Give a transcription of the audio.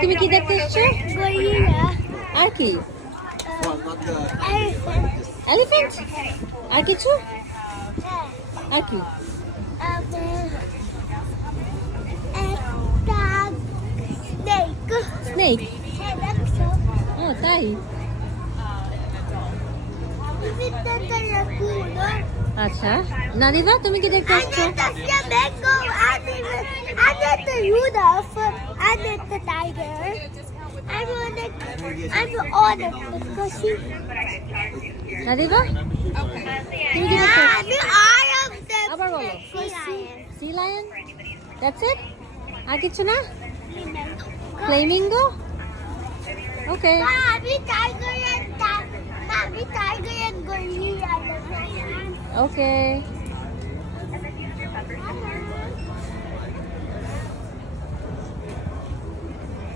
তুমি কি দেখতে এসছো? gorilla, আর কি? elephant, elephant? আর কিছু? আর কি? একটা snake. স্নেক? হ্যাঁ, দেখছো? ও তাই? Ibigay tayo kulo. আচ্ছা, নাদিবা তুমি কি দেখতে এসছো? Ano siya mango? Ano the Rudolph? Ano the tiger? Ano order because she. Nadiba তুমি কি দেখতে এসছো? Ano all of them? আবার বলো। Sea lion? That's it? আর কিছু না? Flamingo? Okay. Mommy tiger and gorilla. Okay.